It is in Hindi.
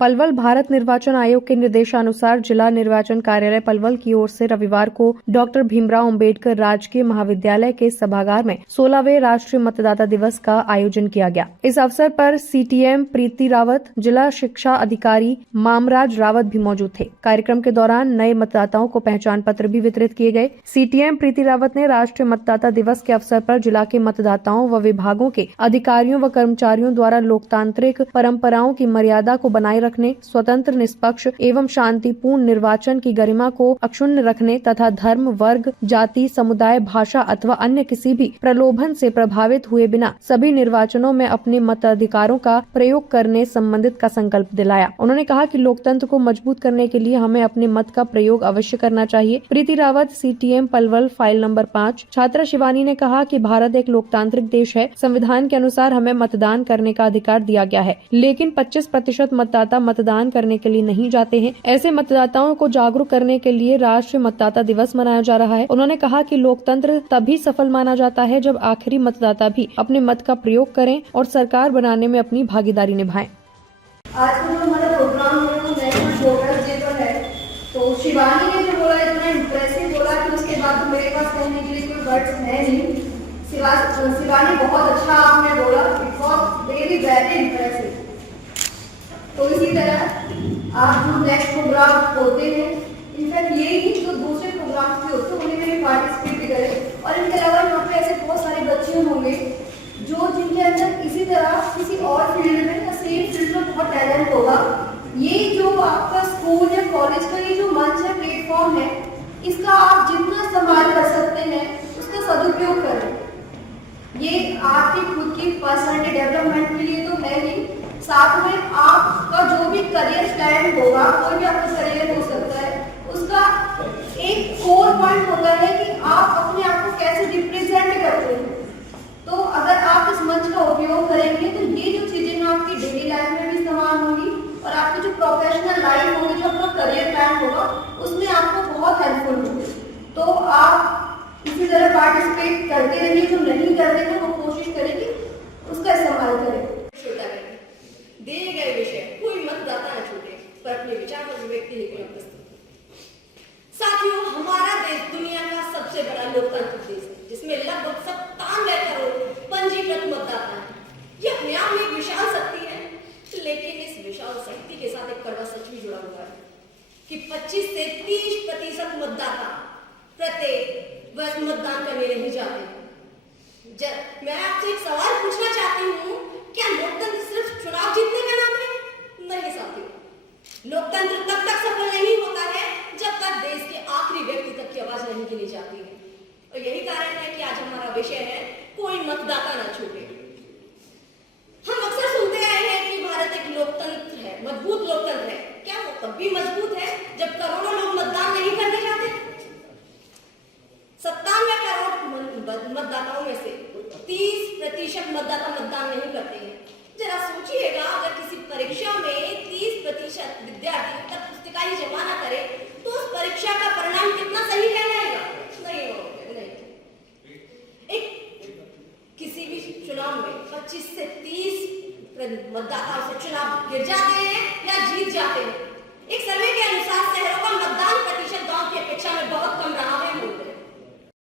पलवल भारत निर्वाचन आयोग के निर्देशानुसार जिला निर्वाचन कार्यालय पलवल की ओर से रविवार को डॉक्टर भीमराव अंबेडकर राजकीय महाविद्यालय के सभागार में 16वें राष्ट्रीय मतदाता दिवस का आयोजन किया गया। इस अवसर पर सीटीएम प्रीति रावत, जिला शिक्षा अधिकारी मामराज रावत भी मौजूद थे। कार्यक्रम के दौरान नए मतदाताओं को पहचान पत्र भी वितरित किए गए। सीटीएम प्रीति रावत ने राष्ट्रीय मतदाता दिवस के अवसर पर जिला के मतदाताओं व विभागों के अधिकारियों व कर्मचारियों द्वारा लोकतांत्रिक परंपराओं की मर्यादा को बनाए रखने, स्वतंत्र, निष्पक्ष एवं शांतिपूर्ण निर्वाचन की गरिमा को अक्षुण्ण रखने तथा धर्म, वर्ग, जाति, समुदाय, भाषा अथवा अन्य किसी भी प्रलोभन से प्रभावित हुए बिना सभी निर्वाचनों में अपने मताधिकारों का प्रयोग करने संबंधित का संकल्प दिलाया। उन्होंने कहा कि लोकतंत्र को मजबूत करने के लिए हमें अपने मत का प्रयोग अवश्य करना चाहिए। Preeti Rawat, CTM Palwal, file number 5। छात्रा शिवानी ने कहा कि भारत एक लोकतांत्रिक देश है। संविधान के अनुसार हमें मतदान करने का अधिकार दिया गया है, लेकिन 25% मतदाता मतदान करने के लिए नहीं जाते हैं। ऐसे मतदाताओं को जागरूक करने के लिए राष्ट्रीय मतदाता दिवस मनाया जा रहा है। उन्होंने कहा कि लोकतंत्र तभी सफल माना जाता है जब आखिरी मतदाता भी अपने मत का प्रयोग करें और सरकार बनाने में अपनी भागीदारी निभाएं। आज का जो हमारा प्रोग्राम है वो नेशनल वोटर्स डे पर है। तो शिवानी ने जो बोला इतना इम्प्रेसिव बोला कि उसके बाद तो मेरे पास कहने के लिए कोई वर्ड्स है नहीं। शिवानी बहुत अच्छा आपने बोला, it was very very impressive. तो इसी तरह आप जो नेक्स्ट प्रोग्राम होते हैं, इनफैक्ट ये ही जो दूसरे प्रोग्राम भी होते हैं उन्हें भी पार्टिसिपेट भी करें। और इनके अलावा यहाँ पे ऐसे बहुत सारे बच्चे होंगे जो जिनके अंदर इसी तरह किसी और फील्ड में या सेम फील्ड में बहुत टैलेंट होगा। ये जो आपका स्कूल या कॉलेज का ये जो मंच है, प्लेटफॉर्म है, इसका आप जितना इस्तेमाल कर सकते हैं उसका सदुपयोग करें। ये आपकी खुद की पर्सनैलिटी डेवलपमेंट के लिए तो है ही, साथ में आपका जो भी करियर प्लान होगा, कोई भी आपका करियर हो सकता है, उसका एक कोर पॉइंट होता है कि आप अपने आप को कैसे रिप्रेजेंट करते हैं। तो अगर आप इस मंच का उपयोग करेंगे तो ये जो चीजें हैं आपकी डेली लाइफ में भी इस्तेमाल होंगी और आपकी जो प्रोफेशनल लाइफ होगी, जो आपका करियर प्लान होगा, उसमें आपको बहुत हेल्पफुल होगी। तो आप इसी तरह पार्टिसिपेट करते रहिए। जो नहीं करते हैं वो कोशिश करें कि उसका इस्तेमाल करें। दिए गए विषय कोई मतदाता न छूटे, पर अपने विचार और अभिव्यक्ति लेकर प्रस्तुत। साथियों, हमारा देश दुनिया का सबसे बड़ा लोकतांत्रिक देश है, जिसमें लगभग 97 करोड़ पंजीकृत मतदाता हैं। यह अपने आप में एक विशाल शक्ति है, लेकिन इस विशाल शक्ति के साथ एक कड़वा सच भी जुड़ा हुआ है कि 25 से 30% मतदाता प्रत्येक वर्ष मतदान करने नहीं जाते। मैं आपसे एक सवाल पूछना चाहती हूँ, क्या लोकतंत्र सिर्फ चुनाव जीतने का नाम है? नहीं साथियों, लोकतंत्र तब तक सफल नहीं होता है जब तक देश के आखिरी व्यक्ति तक की आवाज नहीं गिनी जाती है। और यही कारण है कि आज हमारा विषय है कोई मतदाता न छूटे। हम अक्सर सुनते आए हैं कि भारत एक लोकतंत्र है, मजबूत लोकतंत्र है। क्या वो तब भी मजबूत है जब करोड़ों लोग मतदान नहीं करने जाते? 97 करोड़ मतदाताओं में से 30% मतदाता मतदान नहीं करते हैं। जरा सोचिएगा, अगर किसी परीक्षा में 30% विद्यार्थी उत्तर पुस्तिका ही जमा न करे तो उस परीक्षा का परिणाम कितना सही कहलाएगा? नहीं होगा, नहीं। एक किसी भी चुनाव में 25 से 30 मतदाताओं से चुनाव गिर जाते हैं या जीत जाते हैं। एक सर्वे के अनुसार शहरों का मतदान प्रतिशत गांव की अपेक्षा में बहुत कम रहा है।